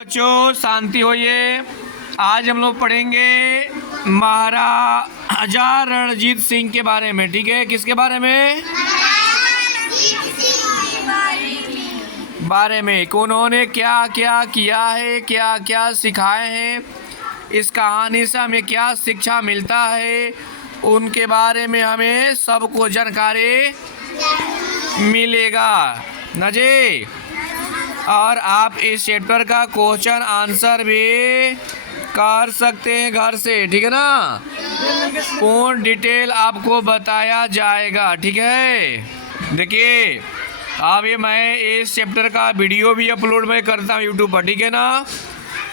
बच्चों शांति होइए। आज हम लोग पढ़ेंगे महाराजा रणजीत सिंह के बारे में। ठीक है, किसके बारे में? बारे में कि उन्होंने क्या क्या किया है, क्या क्या सिखाए हैं, इस कहानी से हमें क्या शिक्षा मिलता है, उनके बारे में हमें सबको जानकारी मिलेगा ना जी। और आप इस चैप्टर का क्वेश्चन आंसर भी कर सकते हैं घर से। ठीक है ना, पूर्ण डिटेल आपको बताया जाएगा। ठीक है, देखिए अभी मैं इस चैप्टर का वीडियो भी अपलोड मैं करता हूँ यूट्यूब पर। ठीक है ना,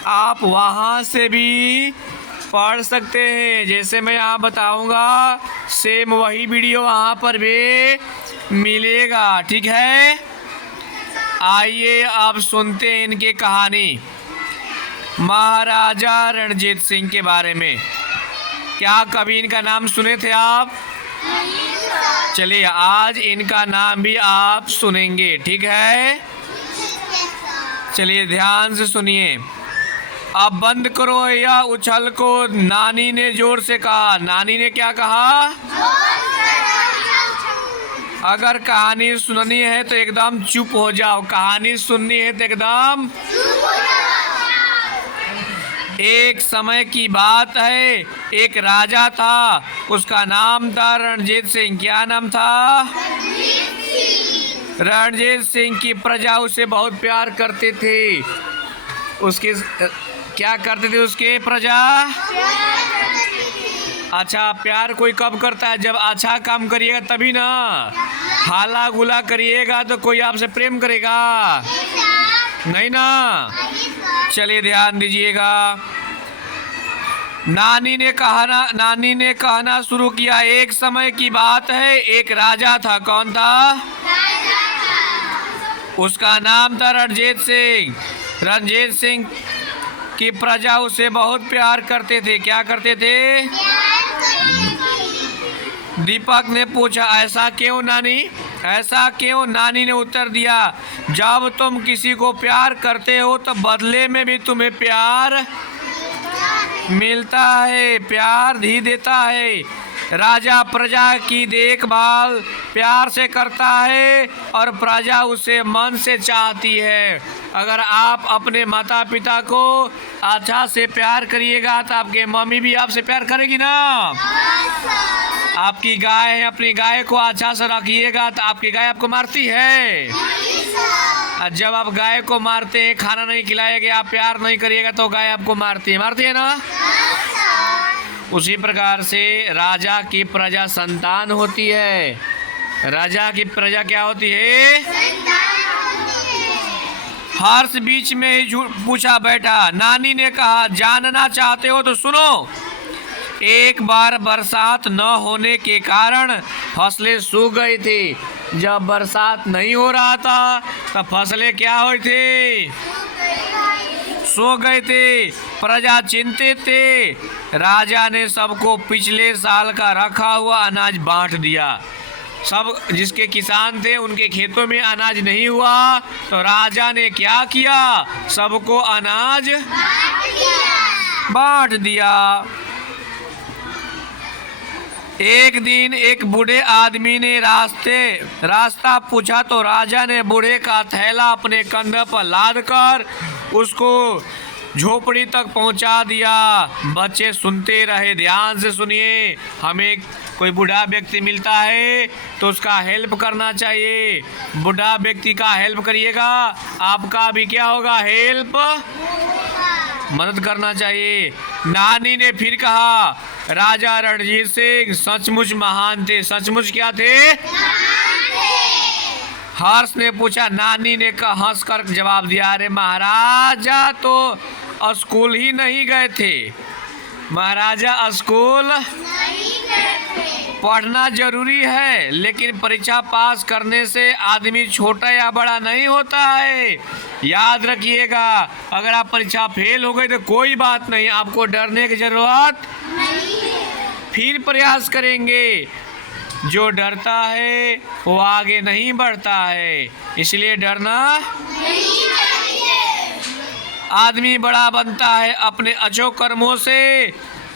आप वहाँ से भी पढ़ सकते हैं। जैसे मैं यहाँ बताऊँगा सेम वही वीडियो वहाँ पर भी मिलेगा। ठीक है, आइए आप सुनते हैं इनकी कहानी महाराजा रणजीत सिंह के बारे में। क्या कभी इनका नाम सुने थे आप? चलिए आज इनका नाम भी आप सुनेंगे। ठीक है, चलिए ध्यान से सुनिए। अब बंद करो या उछल को, नानी ने जोर से कहा। नानी ने क्या कहा? अगर कहानी सुननी है तो एकदम चुप हो जाओ। कहानी सुननी है तो एकदम चुप हो जाओ। एक समय की बात है, एक राजा था, उसका नाम था रणजीत सिंह। क्या नाम था? रणजीत सिंह की प्रजा उसे बहुत प्यार करते थे। उसके क्या करते थे उसके प्रजा? अच्छा, प्यार कोई कब करता है? जब अच्छा काम करिएगा तभी ना। हाला गुला करिएगा तो कोई आपसे प्रेम करेगा? नहीं ना। चलिए ध्यान दीजिएगा। नानी ने कहना शुरू किया। एक समय की बात है, एक राजा था। कौन था? उसका नाम था रणजीत सिंह। रणजीत सिंह की प्रजा उसे बहुत प्यार करते थे। क्या करते थे? दीपक ने पूछा, ऐसा क्यों नानी? ऐसा क्यों? नानी ने उत्तर दिया, जब तुम किसी को प्यार करते हो तो बदले में भी तुम्हें प्यार मिलता है, प्यार ही देता है। राजा प्रजा की देखभाल प्यार से करता है और प्रजा उसे मन से चाहती है। अगर आप अपने माता पिता को अच्छा से प्यार करिएगा तो आपके मम्मी भी आपसे प्यार करेगी ना। आपकी गाय है, अपनी गाय को अच्छा से रखिएगा तो आपकी गाय आपको मारती है। और जब आप गाय को मारते हैं, खाना नहीं खिलाएगा, आप प्यार नहीं करिएगा तो गाय आपको मारती है ना। उसी प्रकार से राजा की प्रजा संतान होती है। राजा की प्रजा क्या होती है? हर्ष बीच में ही पूछा बैठा। नानी ने कहा, जानना चाहते हो तो सुनो। एक बार बरसात न होने के कारण फसलें सूख गई थी। जब बरसात नहीं हो रहा था तब फसलें क्या हुई थी? सो गए थे। प्रजा चिंतित थे। राजा ने सबको पिछले साल का रखा हुआ अनाज बांट दिया। सब जिसके किसान थे उनके खेतों में अनाज नहीं हुआ तो राजा ने क्या किया? सबको अनाज बांट दिया। एक दिन एक बूढ़े आदमी ने रास्ता पूछा तो राजा ने बूढ़े का थैला अपने कंधे पर लादकर उसको झोपड़ी तक पहुंचा दिया। बच्चे सुनते रहे। ध्यान से सुनिए। हमें कोई बूढ़ा व्यक्ति मिलता है तो उसका हेल्प करना चाहिए। बूढ़ा व्यक्ति का हेल्प करिएगा, आपका भी क्या होगा? हेल्प, मदद करना चाहिए। नानी ने फिर कहा, राजा रणजीत सिंह सचमुच महान थे। सचमुच क्या थे? हर्ष ने पूछा। नानी ने हंसकर जवाब दिया, अरे महाराजा तो स्कूल ही नहीं गए थे। महाराजा स्कूल पढ़ना जरूरी है, लेकिन परीक्षा पास करने से आदमी छोटा या बड़ा नहीं होता है। याद रखिएगा, अगर आप परीक्षा फेल हो गए तो कोई बात नहीं, आपको डरने की जरूरत नहीं। फिर प्रयास करेंगे। जो डरता है वो आगे नहीं बढ़ता है, इसलिए डरना नहीं चाहिए। आदमी बड़ा बनता है अपने अच्छे कर्मों से।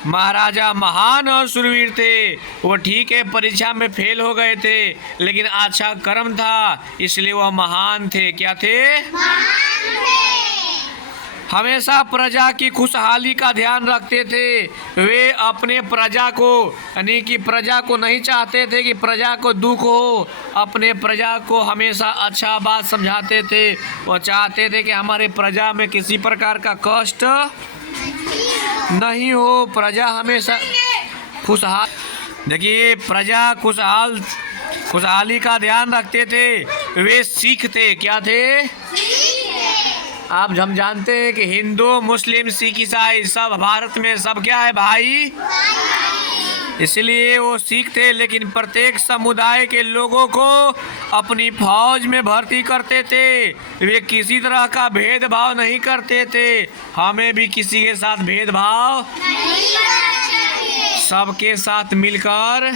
महाराजा महान और शूरवीर थे। वो ठीक है परीक्षा में फेल हो गए थे, लेकिन अच्छा कर्म था इसलिए वह महान थे। क्या थे? हमेशा प्रजा की खुशहाली का ध्यान रखते थे। वे अपने प्रजा को यानी कि प्रजा को नहीं चाहते थे कि प्रजा को दुख हो। अपने प्रजा को हमेशा अच्छा बात समझाते थे। वो चाहते थे कि हमारे प्रजा में किसी प्रकार का कष्ट नहीं हो। प्रजा हमेशा खुशहाल, देखिए प्रजा खुशहाली का ध्यान रखते थे। वे सिख थे। क्या थे? आप हम जानते हैं कि हिंदू मुस्लिम सिख ईसाई सब भारत में सब क्या है? भाई। इसलिए वो सिख थे, लेकिन प्रत्येक समुदाय के लोगों को अपनी फौज में भर्ती करते थे। वे किसी तरह का भेदभाव नहीं करते थे। हमें भी किसी के साथ भेदभाव नहीं करना चाहिए, सबके साथ मिलकर।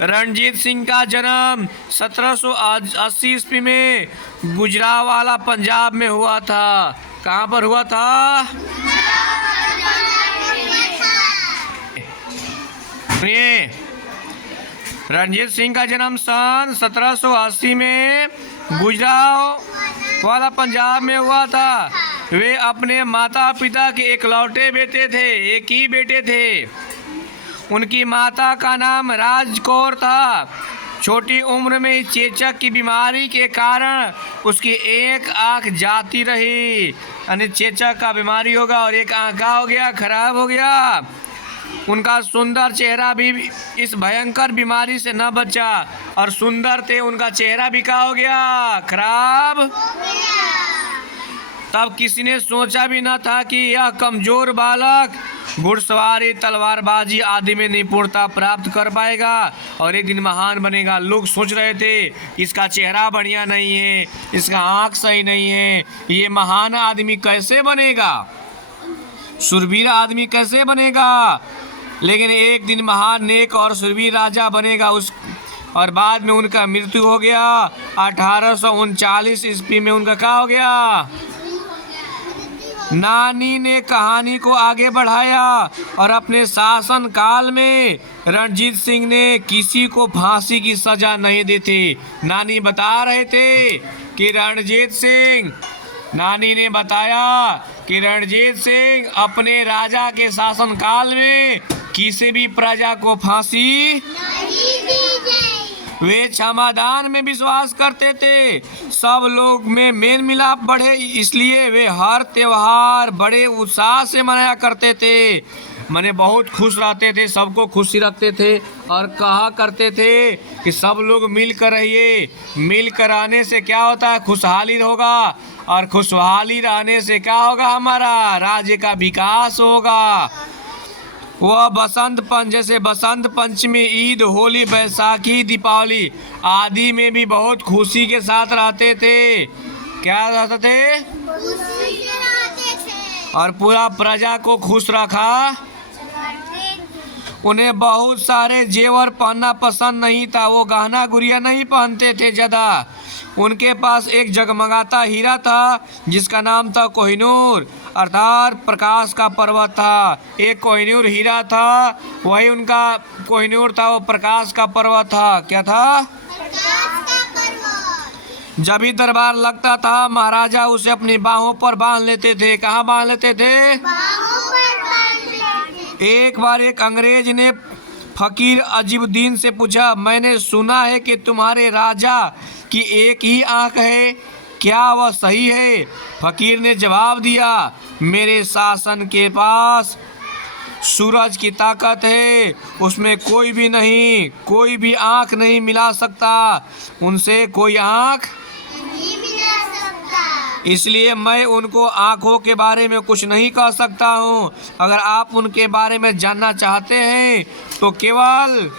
रणजीत सिंह का जन्म 1780 ईस्वी में गुजरांवाला पंजाब में हुआ था। कहाँ पर हुआ था? रणजीत सिंह का जन्म सन 1780 में गुजरांवाला पंजाब में हुआ था। वे अपने माता पिता के इकलौते बेटे थे। एक ही बेटे थे। उनकी माता का नाम राज कौर था। छोटी उम्र में ही चेचक की बीमारी के कारण उसकी एक आंख जाती रही। यानी चेचक का बीमारी होगा और एक आंख का हो गया, खराब हो गया। उनका सुंदर चेहरा भी इस भयंकर बीमारी से न बचा, और सुंदर थे उनका चेहरा भी क्या हो गया? खराब हो गया। तब किसी ने सोचा भी न था कि यह कमजोर बालक घुड़सवारी, तलवारबाजी आदि में निपुणता प्राप्त कर पाएगा और एक दिन महान बनेगा। लोग सोच रहे थे इसका चेहरा बढ़िया नहीं है, इसका आँख सही नहीं है, ये महान आदमी कैसे बनेगा, शूरवीर आदमी कैसे बनेगा। लेकिन एक दिन महान नेक और शूरवीर राजा बनेगा। और बाद में उनका मृत्यु हो गया। 1839 ईस्वी में उनका क्या हो गया? नानी ने कहानी को आगे बढ़ाया और अपने शासन काल में रणजीत सिंह ने किसी को फांसी की सजा नहीं दी थी। नानी बता रहे थे कि नानी ने बताया कि रणजीत सिंह अपने राजा के शासन काल में किसी भी प्रजा को फांसी नहीं दी। वे क्षमादान में विश्वास करते थे। सब लोग में मेल मिलाप बढ़े, इसलिए वे हर त्योहार बड़े उत्साह से मनाया करते थे। माने बहुत खुश रहते थे, सबको खुशी रखते थे और कहा करते थे कि सब लोग मिलकर रहिए। मिलकर रहने से क्या होता है? खुशहाली होगा, और खुशहाली रहने से क्या होगा? हमारा राज्य का विकास होगा। वह जैसे बसंत पंचमी, ईद, होली, बैसाखी, दीपावली आदि में भी बहुत खुशी के साथ रहते थे। क्या रहते थे? खुशी से रहते थे। और पूरा प्रजा को खुश रखा। उन्हें बहुत सारे जेवर पहनना पसंद नहीं था। वो गहना गुड़िया नहीं पहनते थे ज़्यादा। उनके पास एक जगमगाता हीरा था जिसका नाम था कोहिनूर, अर्थात प्रकाश का पर्वत था। एक कोहिनूर हीरा था, वही उनका कोहिनूर था, वो प्रकाश का पर्वत था। क्या था? प्रकाश का पर्वत। जब भी दरबार लगता था महाराजा उसे अपनी बाहों पर बांध लेते थे। कहाँ बांध लेते थे? बाहों पर बांध लेते थे। एक बार एक अंग्रेज ने फकीर अजीबुद्दीन से पूछा, मैंने सुना है कि तुम्हारे राजा की एक ही आंख है, क्या वह सही है? फकीर ने जवाब दिया, मेरे शासन के पास सूरज की ताकत है, उसमें कोई भी आंख नहीं मिला सकता, उनसे कोई आंख नहीं मिला सकता। इसलिए मैं उनको आंखों के बारे में कुछ नहीं कह सकता हूँ। अगर आप उनके बारे में जानना चाहते हैं तो केवल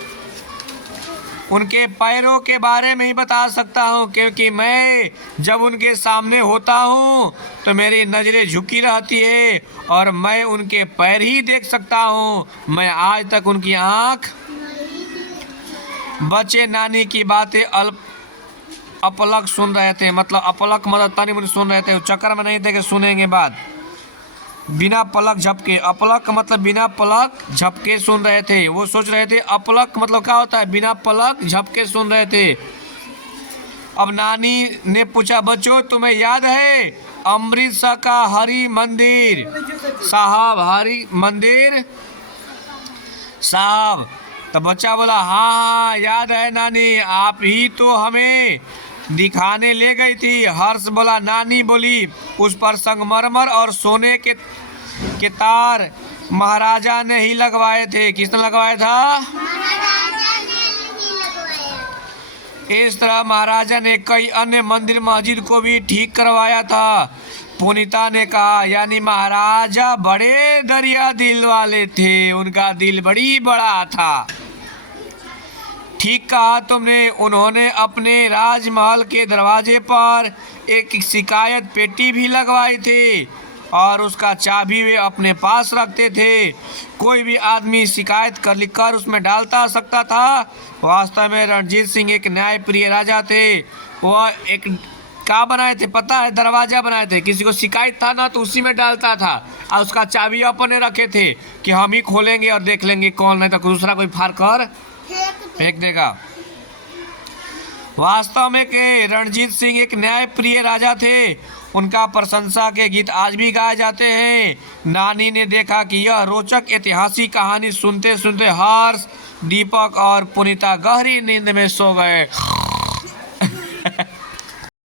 उनके पैरों के बारे में ही बता सकता हूँ, क्योंकि मैं जब उनके सामने होता हूँ तो मेरी नज़रें झुकी रहती है और मैं उनके पैर ही देख सकता हूँ। मैं आज तक उनकी आँख। बच्चे नानी की बातें अपलक सुन रहे थे, मतलब अपलक मतलब तनी मुनी सुन रहे थे, चक्कर में नहीं थे कि सुनेंगे बात। बिना पलक झपके, अपलक मतलब बिना पलक झपके सुन रहे थे। वो सोच रहे थे अपलक मतलब क्या होता है, बिना पलक झपके सुन रहे थे। अब नानी ने पूछा, बच्चों तुम्हें याद है अमृतसर का हरि मंदिर साहब, हरि मंदिर साहब? तो बच्चा बोला, हाँ हाँ याद है नानी, आप ही तो हमें दिखाने ले गई थी। हर्ष बोला, नानी बोली उस पर संगमरमर और सोने के तार महाराजा ने ही लगवाए थे। किसने लगवाया था? महाराजा ने ही लगवाया। इस तरह महाराजा ने कई अन्य मंदिर मस्जिद को भी ठीक करवाया था। पुनीता ने कहा, यानी महाराजा बड़े दरिया दिल वाले थे, उनका दिल बड़ी बड़ा था। ठीक कहा तुमने। उन्होंने अपने राजमहल के दरवाजे पर एक शिकायत पेटी भी लगवाई थी और उसका चाबी वे अपने पास रखते थे। कोई भी आदमी शिकायत कर लिखकर उसमें डालता सकता था। वास्तव में रणजीत सिंह एक न्यायप्रिय राजा थे। वह एक क्या बनाए थे पता है? दरवाजा बनाए थे। किसी को शिकायत था ना तो उसी में डालता था और उसका चाबी अपने रखे थे कि हम ही खोलेंगे और देख लेंगे कौन, नहीं तो दूसरा कोई फाड़ कर फेंक देगा। वास्तव में के रणजीत सिंह एक न्यायप्रिय राजा थे। उनका प्रशंसा के गीत आज भी गाए जाते हैं। नानी ने देखा कि यह रोचक ऐतिहासिक कहानी सुनते सुनते हर्ष, दीपक और पुनीता गहरी नींद में सो गए।